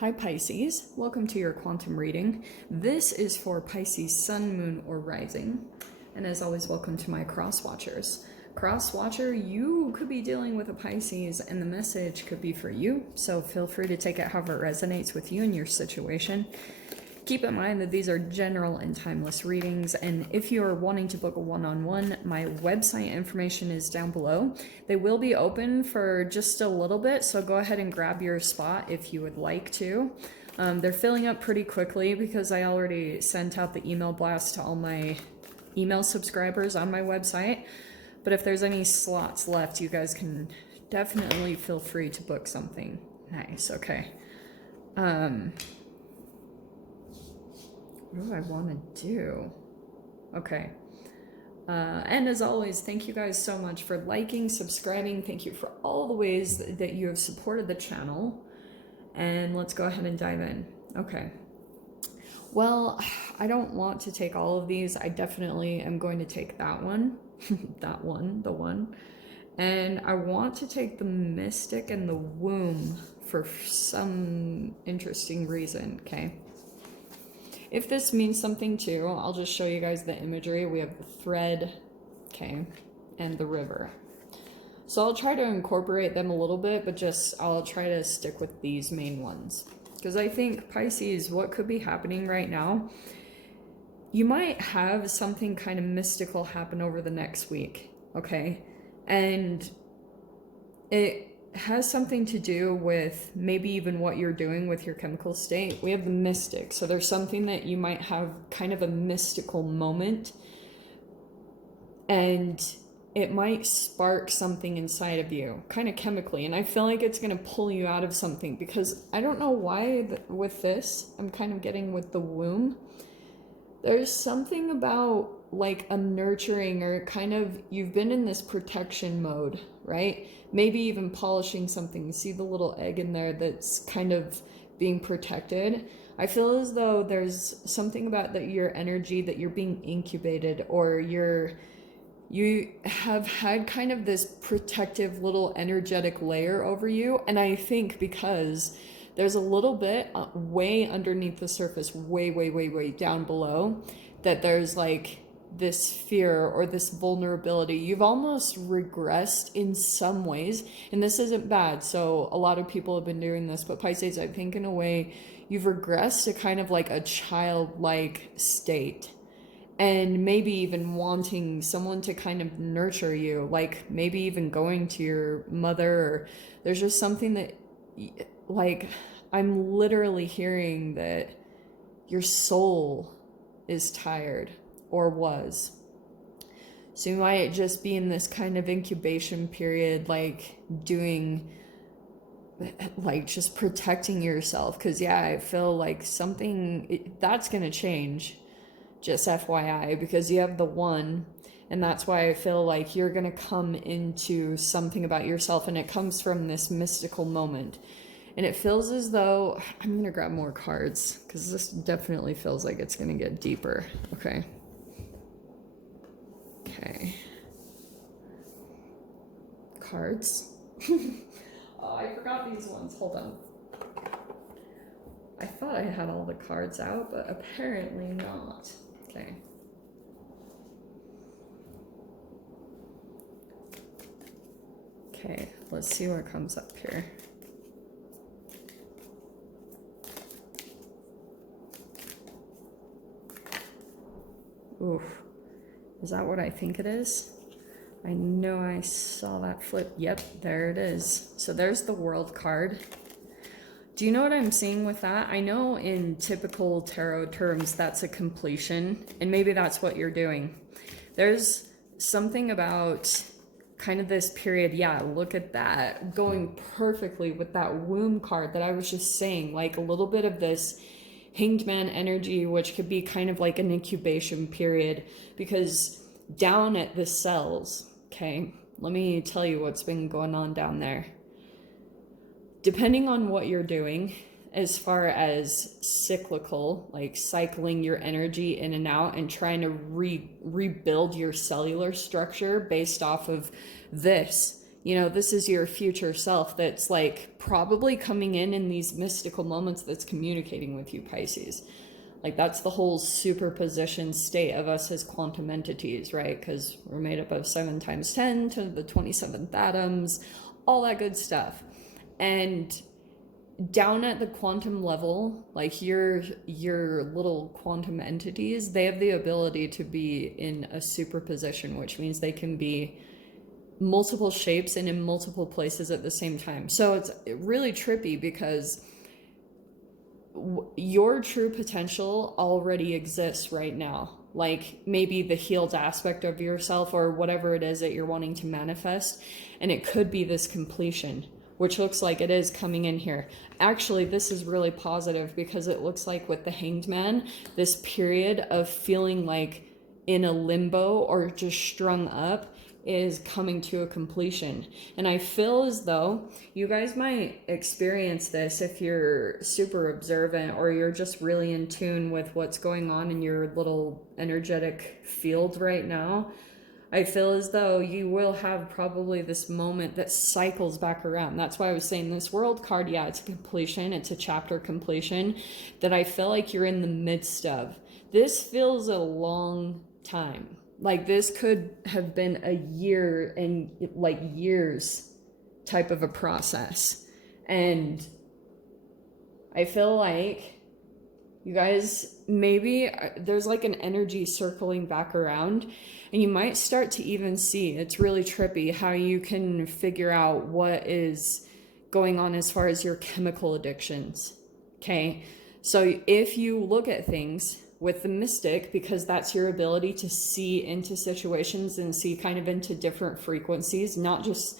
Hi Pisces, welcome to your quantum reading. This is for Pisces sun, moon, or rising. And as always, welcome to my cross watchers. Cross watcher, you could be dealing with a Pisces and the message could be for you. So feel free to take it however it resonates with you and your situation. Keep in mind that these are general and timeless readings, and if you are wanting to book a one-on-one, my website information is down below. They will be open for just a little bit, so go ahead and grab your spot if you would like to. They're filling up pretty quickly because I already sent out the email blast to all my email subscribers on my website. But if there's any slots left, you guys can definitely feel free to book something. Nice, okay. What do I want to do? Okay. And as always, thank you guys so much for liking, subscribing. Thank you for all the ways that you have supported the channel. And let's go ahead and dive in. Okay. Well, I don't want to take all of these. I definitely am going to take that one. The one. And I want to take the Mystic and the Womb for some interesting reason, okay? If this means something too, I'll just show you guys the imagery. We have the thread, okay, and the river. So I'll try to incorporate them a little bit, but I'll try to stick with these main ones. Because I think Pisces, what could be happening right now, you might have something kind of mystical happen over the next week, okay? And it has something to do with maybe even what you're doing with your chemical state. We have the mystic, so there's something that you might have kind of a mystical moment, and it might spark something inside of you, kind of chemically, and I feel like it's going to pull you out of something, because I don't know why with this, I'm kind of getting with the womb. There's something about like a nurturing, or kind of, you've been in this protection mode, right? Maybe even polishing something. See the little egg in there that's kind of being protected. I feel as though there's something about that your energy, that you're being incubated, or you have had kind of this protective little energetic layer over you. And I think because there's a little bit way underneath the surface, way down below, that there's like this fear or this vulnerability. You've almost regressed in some ways, and this isn't bad. So a lot of people have been doing this, but Pisces, I think in a way, you've regressed to kind of like a childlike state, and maybe even wanting someone to kind of nurture you, like maybe even going to your mother, or there's just something that, like, I'm literally hearing that your soul is tired, or was. So you might just be in this kind of incubation period, like doing, like just protecting yourself. Because yeah, I feel like that's going to change, just FYI, because you have the one, and that's why I feel like you're going to come into something about yourself, and it comes from this mystical moment. And it feels as though, I'm going to grab more cards, because this definitely feels like it's going to get deeper. Okay. Okay. Cards. Oh, I forgot these ones. Hold on. I thought I had all the cards out, but apparently not. Okay. Okay, let's see what comes up here. Oof. Is that what I think it is? I know I saw that flip. Yep, there it is. So there's the World card. Do you know what I'm seeing with that? I know in typical tarot terms, that's a completion, and maybe that's what you're doing. There's something about kind of this period. Yeah, look at that. Going perfectly with that womb card that I was just saying, like a little bit of this Hanged Man energy, which could be kind of like an incubation period, because down at the cells, okay, let me tell you what's been going on down there. Depending on what you're doing, as far as cyclical, like cycling your energy in and out and trying to rebuild your cellular structure based off of this, You know, this is your future self that's like probably coming in these mystical moments that's communicating with you, Pisces. Like that's the whole superposition state of us as quantum entities, right? Because we're made up of 7 times 10 to the 27th atoms, all that good stuff. And down at the quantum level, like your little quantum entities, they have the ability to be in a superposition, which means they can be multiple shapes and in multiple places at the same time. So it's really trippy because your true potential already exists right now. Like maybe the healed aspect of yourself or whatever it is that you're wanting to manifest. And it could be this completion, which looks like it is coming in here. Actually, this is really positive because it looks like with the Hanged Man, this period of feeling like in a limbo or just strung up is coming to a completion. And I feel as though you guys might experience this if you're super observant or you're just really in tune with what's going on in your little energetic field right now. I feel as though you will have probably this moment that cycles back around. That's why I was saying this World card, yeah, it's a completion, it's a chapter completion that I feel like you're in the midst of. This feels a long time. Like this could have been a year and like years type of a process. And I feel like you guys, maybe there's like an energy circling back around and you might start to even see, it's really trippy how you can figure out what is going on as far as your chemical addictions. Okay. So if you look at things with the mystic, because that's your ability to see into situations and see kind of into different frequencies, not just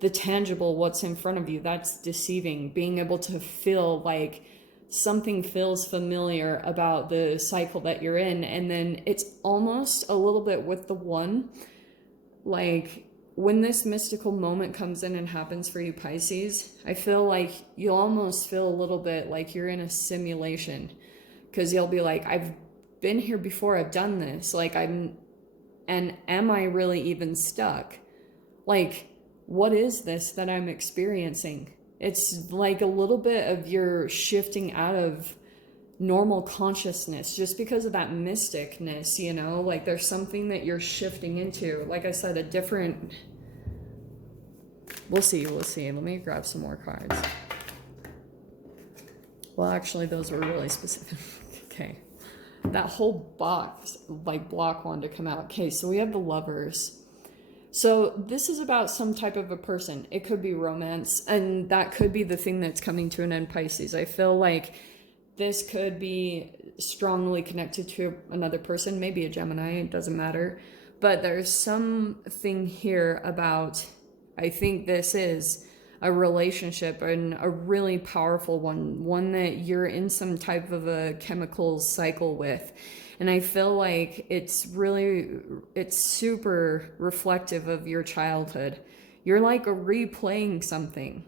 the tangible, what's in front of you, that's deceiving. Being able to feel like something feels familiar about the cycle that you're in. And then it's almost a little bit with the one, like when this mystical moment comes in and happens for you, Pisces, I feel like you'll almost feel a little bit like you're in a simulation. Because you'll be like, I've been here before, I've done this. Like and am I really even stuck? Like, what is this that I'm experiencing? It's like a little bit of your shifting out of normal consciousness just because of that mysticness, you know? Like there's something that you're shifting into. Like I said, a different... We'll see. Let me grab some more cards. Well, actually, those were really specific. Okay. That whole box, like block wanted to come out. Okay, so we have the Lovers. So this is about some type of a person. It could be romance, and that could be the thing that's coming to an end, Pisces. I feel like this could be strongly connected to another person, maybe a Gemini, it doesn't matter. But there's something here about, I think this is a relationship and a really powerful one that you're in some type of a chemical cycle with. And I feel like it's super reflective of your childhood. You're like replaying something.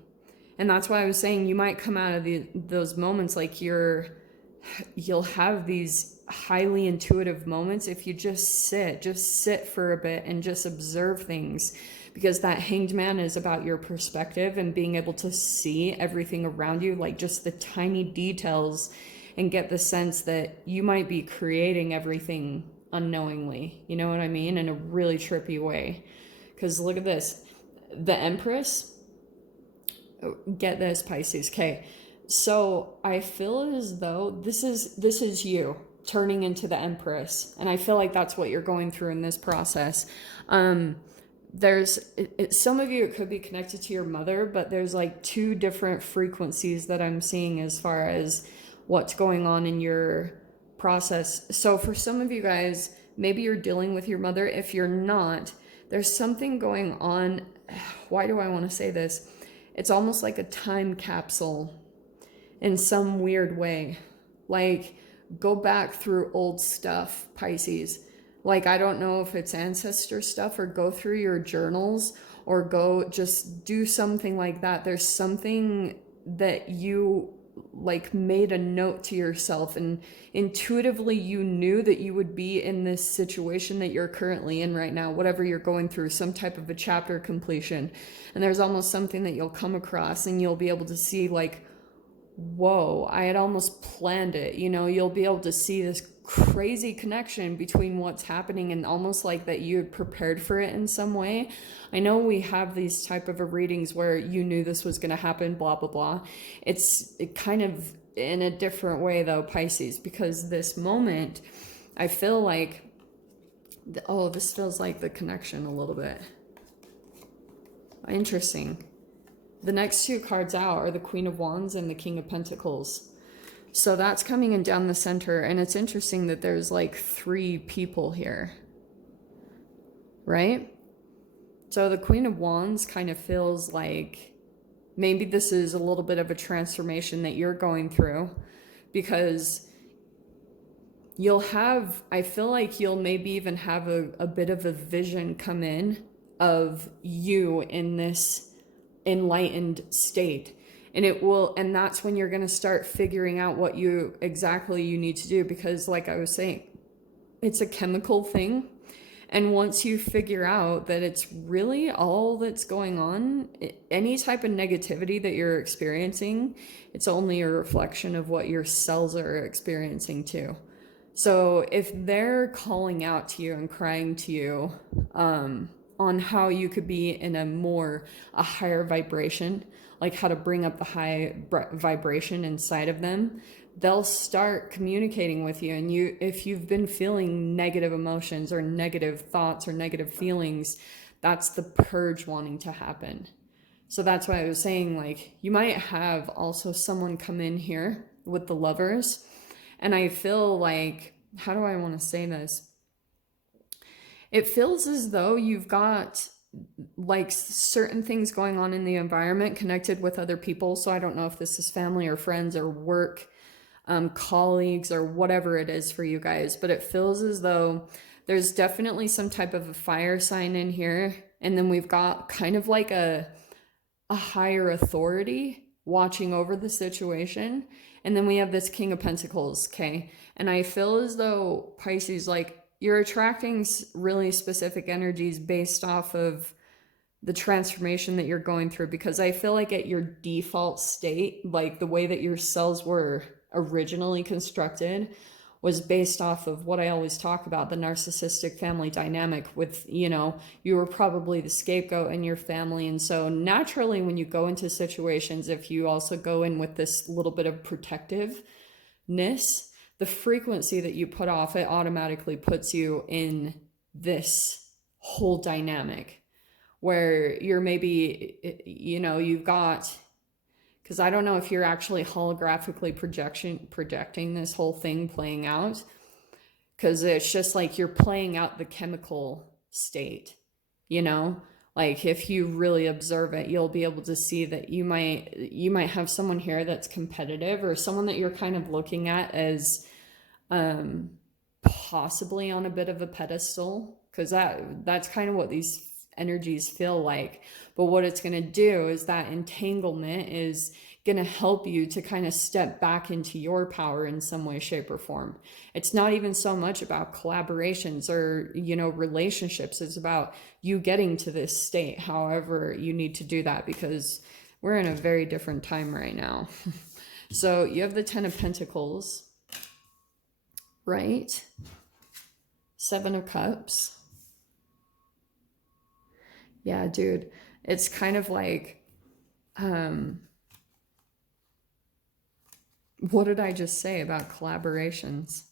And that's why I was saying you might come out of those moments like you'll have these highly intuitive moments if you just sit for a bit and just observe things. Because that Hanged Man is about your perspective and being able to see everything around you, like just the tiny details, and get the sense that you might be creating everything unknowingly. You know what I mean? In a really trippy way. Because look at this. The Empress. Get this, Pisces. Okay. So I feel as though this is you turning into the Empress. And I feel like that's what you're going through in this process. There's some of you, it could be connected to your mother, but there's like 2 different frequencies that I'm seeing as far as what's going on in your process. So for some of you guys, maybe you're dealing with your mother. If you're not, there's something going on. Why do I want to say this? It's almost like a time capsule in some weird way. Like go back through old stuff, Pisces. Like, I don't know if it's ancestor stuff or go through your journals or go just do something like that. There's something that you like made a note to yourself, and intuitively you knew that you would be in this situation that you're currently in right now, whatever you're going through, some type of a chapter completion. And there's almost something that you'll come across and you'll be able to see like, whoa, I had almost planned it. You know, you'll be able to see this crazy connection between what's happening, and almost like that you had prepared for it in some way. I know we have these type of readings where you knew this was going to happen, blah, blah, blah. It's kind of in a different way though, Pisces, because this moment, I feel like, oh, this feels like the connection a little bit. Interesting. The next two cards out are the Queen of Wands and the King of Pentacles. So that's coming in down the center, and it's interesting that there's like 3 people here, right? So the Queen of Wands kind of feels like maybe this is a little bit of a transformation that you're going through, because you'll have, I feel like you'll maybe even have a bit of a vision come in of you in this enlightened state, and it will, and that's when you're going to start figuring out what you exactly you need to do, because like I was saying, it's a chemical thing, and once you figure out that it's really all that's going on, any type of negativity that you're experiencing, it's only a reflection of what your cells are experiencing too. So if they're calling out to you and crying to you on how you could be in a higher vibration, like how to bring up the high vibration inside of them, they'll start communicating with you. And if you've been feeling negative emotions or negative thoughts or negative feelings, that's the purge wanting to happen. So that's why I was saying, like, you might have also someone come in here with the Lovers. And I feel like, how do I want to say this? It feels as though you've got like certain things going on in the environment connected with other people. So I don't know if this is family or friends or work, colleagues or whatever it is for you guys, but it feels as though there's definitely some type of a fire sign in here. And then we've got kind of like a higher authority watching over the situation. And then we have this King of Pentacles, okay? And I feel as though, Pisces, like, you're attracting really specific energies based off of the transformation that you're going through, because I feel like at your default state, like the way that your cells were originally constructed was based off of what I always talk about, the narcissistic family dynamic with, you know, you were probably the scapegoat in your family. And so naturally, when you go into situations, if you also go in with this little bit of protectiveness, the frequency that you put off, it automatically puts you in this whole dynamic where you're maybe, you know, you've got, because I don't know if you're actually holographically projecting this whole thing playing out, because it's just like you're playing out the chemical state, you know? Like if you really observe it, you'll be able to see that you might have someone here that's competitive, or someone that you're kind of looking at as possibly on a bit of a pedestal, because that's kind of what these energies feel like. But what it's going to do is that entanglement is going to help you to kind of step back into your power in some way, shape, or form. It's not even so much about collaborations or, you know, relationships. It's about you getting to this state, however you need to do that, because we're in a very different time right now. So you have the 10 of Pentacles, right? 7 of Cups. Yeah, dude, it's kind of like, what did I just say about collaborations?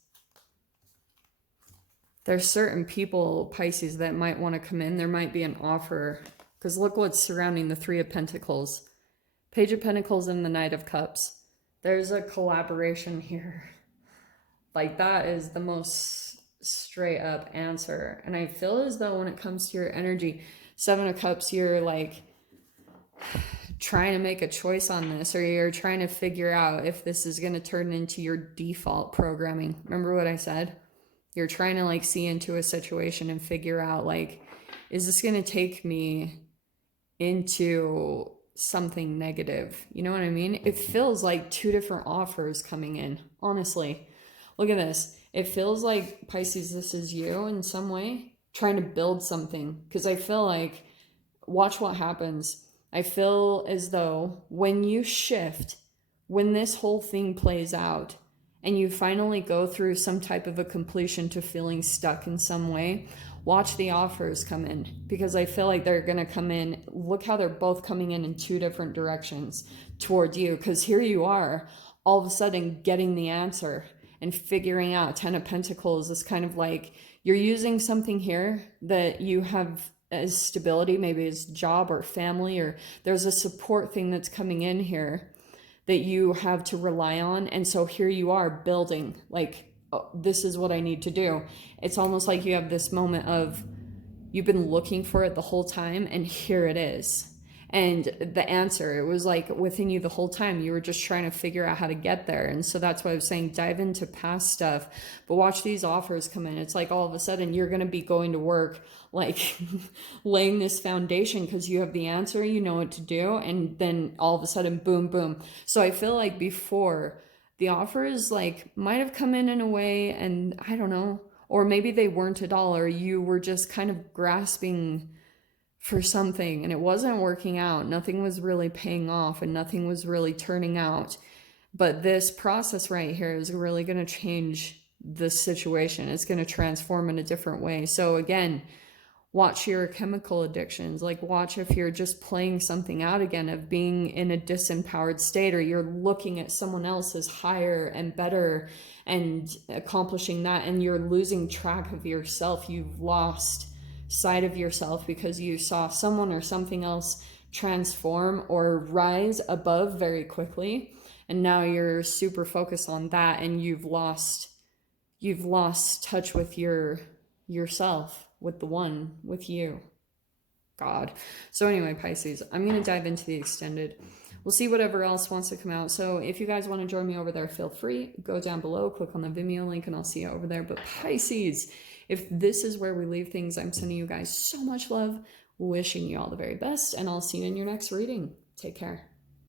There's certain people, Pisces, that might want to come in. There might be an offer, because look what's surrounding the 3 of Pentacles. Page of Pentacles and the Knight of Cups. There's a collaboration here. Like, that is the most straight up answer. And I feel as though when it comes to your energy, 7 of Cups, you're like trying to make a choice on this, or you're trying to figure out if this is going to turn into your default programming. Remember what I said? You're trying to like see into a situation and figure out, like, is this going to take me into something negative. You know what I mean? It feels like two different offers coming in, honestly. Look at this. It feels like, Pisces, this is you in some way trying to build something. Because I feel like, watch what happens. I feel as though when you shift, when this whole thing plays out, and you finally go through some type of a completion to feeling stuck in some way, watch the offers come in, because I feel like they're going to come in. Look how they're both coming in two different directions toward you, because here you are all of a sudden getting the answer and figuring out. 10 of Pentacles is kind of like you're using something here that you have as stability, maybe as job or family, or there's a support thing that's coming in here that you have to rely on. And so here you are building, like, oh, this is what I need to do. It's almost like you have this moment of, you've been looking for it the whole time, and here it is. And the answer, it was like within you the whole time. You were just trying to figure out how to get there. And so that's why I was saying dive into past stuff, but watch these offers come in. It's like all of a sudden you're going to be going to work, like laying this foundation because you have the answer, you know what to do. And then all of a sudden, boom, boom. So I feel like before, the offers like might have come in a way, and I don't know, or maybe they weren't at all, or you were just kind of grasping for something and it wasn't working out. Nothing was really paying off and nothing was really turning out. But this process right here is really going to change the situation. It's going to transform in a different way. So again, watch your chemical addictions. Like, watch if you're just playing something out again of being in a disempowered state, or you're looking at someone else as higher and better and accomplishing that, and you're losing track of yourself. You've lost sight of yourself because you saw someone or something else transform or rise above very quickly, and now you're super focused on that, and you've lost touch with yourself, with the one, with you, God. So anyway, Pisces, I'm going to dive into the extended. We'll see whatever else wants to come out. So if you guys want to join me over there, feel free. Go down below, click on the Vimeo link, and I'll see you over there. But Pisces, if this is where we leave things, I'm sending you guys so much love, wishing you all the very best, and I'll see you in your next reading. Take care.